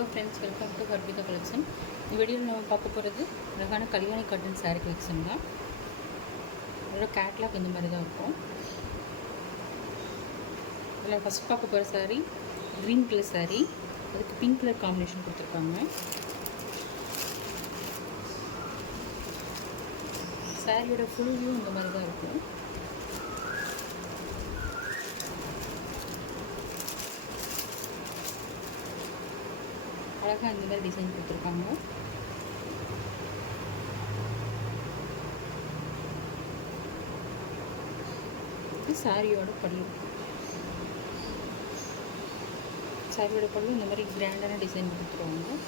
Hello friends, welcome to Garbika collection. இந்த வீடியோவில் நம்ம பார்க்க போகிறது அழகான கல்யாணி காட்டன் saree collection தான். இதோட கேட்லாக் இந்த மாதிரி தான் இருக்கும். இதில் ஃபஸ்ட் பார்க்க போகிற saree க்ரீன் கலர் saree, அதுக்கு பிங்க் கலர் காம்பினேஷன் கொடுத்துருக்காங்க. சாரியோட ஃபுல் வியூ இந்த மாதிரி தான் இருக்கும். அழகாக இந்த மாதிரி டிசைன் கொடுத்துருக்காங்க. இது சாரியோட பல்லு. சாரியோட பல்லு இந்த மாதிரி கிராண்டான டிசைன் கொடுத்துருவாங்க.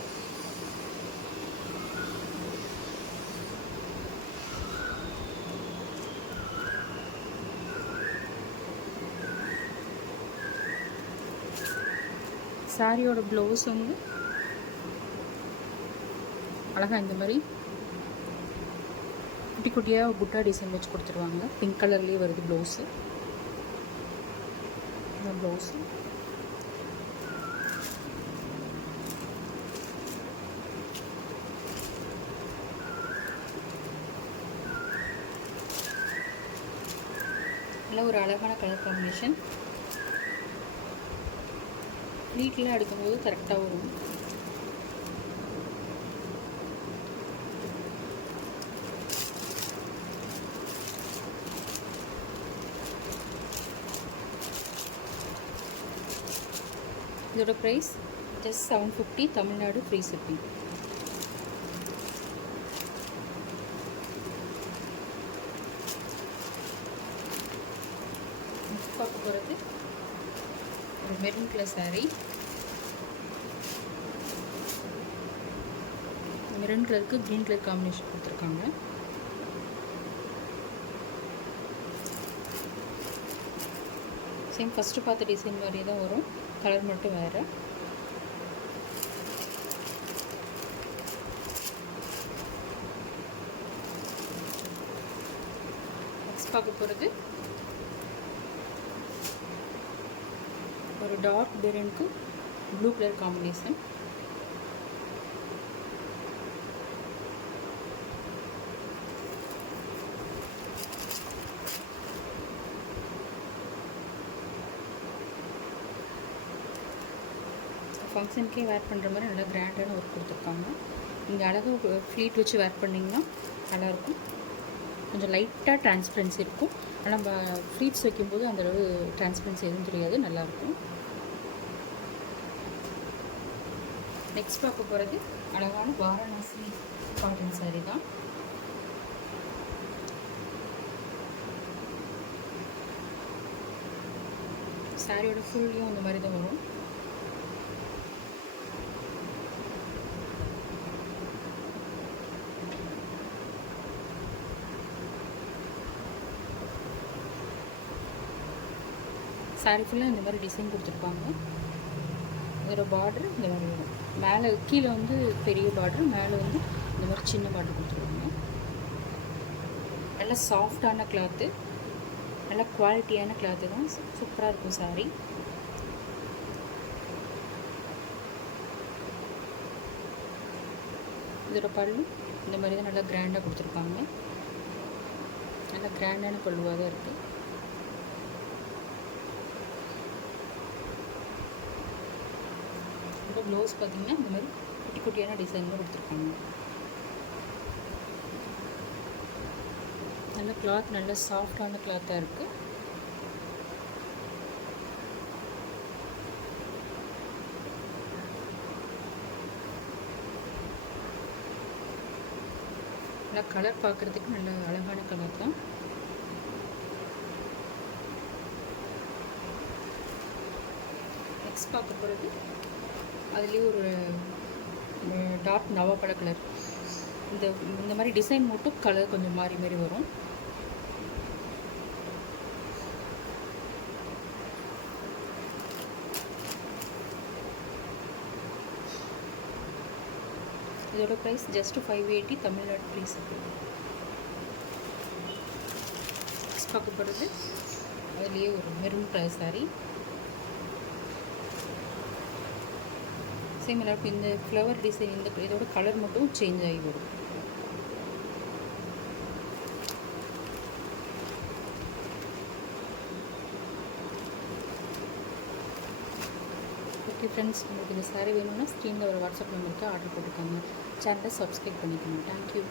சாரியோட ப்ளவுஸ் வந்து அழகாக இந்த மாதிரி குட்டி குட்டியாக புட்டா டிசைன் வச்சு கொடுத்துருவாங்க. பிங்க் கலர்லேயே வருது ப்ளவுஸு. இந்த ப்ளவுஸு நல்ல ஒரு அழகான கலர் காம்பினேஷன். நீட்டில் எடுக்கும்போது கரெக்டாக வரும். இதோட price just 750, Tamil Nadu free shipping. பார்க்க போகிறது ஒரு மெரூன் கலர் சாரீ. மெரூன் கலருக்கு க்ரீன் கலர் காம்பினேஷன் கொடுத்துருக்காங்க. சேம் ஃபஸ்ட்டு பார்த்த டிசைன் மாதிரியே தான் வரும், கலர் மட்டும் வேறு. நெக்ஸ்ட் பார்க்க போகிறது ஒரு டார்க் மெரூனுக்கு ப்ளூ கலர் காம்பினேஷன். ஃபங்க்ஷனுக்கே வேர் பண்ணுற மாதிரி நல்லா கிராண்டான ஒர்க் கொடுத்துருக்காங்க. நீங்கள் அழகாக ஃப்ளீட் வச்சு வேர் பண்ணிங்கன்னா நல்லாயிருக்கும். கொஞ்சம் லைட்டாக டிரான்ஸ்பரன்சி இருக்கும். ஆனால் நம்ம ஃப்ளீட்ஸ் வைக்கும்போது அந்தளவு டிரான்ஸ்பரன்சி எதுவும் தெரியாது, நல்லாயிருக்கும். நெக்ஸ்ட் பார்க்க போகிறது அழகான வாரணாசி காட்டன் சாரீ தான். சாரியோட ஃபுல்லையும் இந்த மாதிரி தான் வரும். சாரி ஃபுல்லாக இந்த மாதிரி டிசைன் கொடுத்துருப்பாங்க. இதோட பார்டர் இந்த மாதிரி வரும். மேலே கீழே வந்து பெரிய பார்டர், மேலே வந்து இந்த மாதிரி சின்ன பார்டர் கொடுத்துருவாங்க. நல்லா சாஃப்டான கிளாத்து, நல்லா குவாலிட்டியான கிளாத்து தான். சூப்பராக இருக்கும் சாரி. இதோட பல்லு இந்த மாதிரி தான் நல்லா கிராண்டாக கொடுத்துருப்பாங்க. நல்லா கிராண்டான பல்லுவாக தான் இருக்குது. இப்போ ப்ளவுஸ் பார்த்தீங்கன்னா இந்த மாதிரி குட்டி குட்டியான டிசைன்லாம் கொடுத்துருக்காங்க. நல்ல கிளாத், நல்ல சாஃப்டான கிளாத்தாக இருக்குது. நல்லா கலர் பார்க்குறதுக்கு நல்ல அழகான கலர் தான். நெக்ஸ்ட் பார்க்க போகிறது அதுலேயே ஒரு டார்க் நவாப்பழ கலர். இந்த மாதிரி டிசைன் மட்டும் கலர் கொஞ்சம் மாறி மாறி வரும். இதோட price just 580, Tamil Nadu free shipping. Next பார்க்க போகிறது அதுலேயே ஒரு மெரூன் கலர் சாரீ. சேம் எல்லாருக்கும் இந்த ஃப்ளவர் டிசைன் இந்த இதோட கலர் மட்டும் சேஞ்ச் ஆகி வரும். ஓகே ஃப்ரெண்ட்ஸ், உங்களுக்கு இந்த சாரீ வேணும்னா ஸ்க்ரீனில் ஒரு வாட்ஸ்அப் நம்பருக்கு ஆர்டர் போட்டுக்கோங்க. சேனலை சப்ஸ்கிரைப் பண்ணிக்கோங்க. தேங்க்யூ.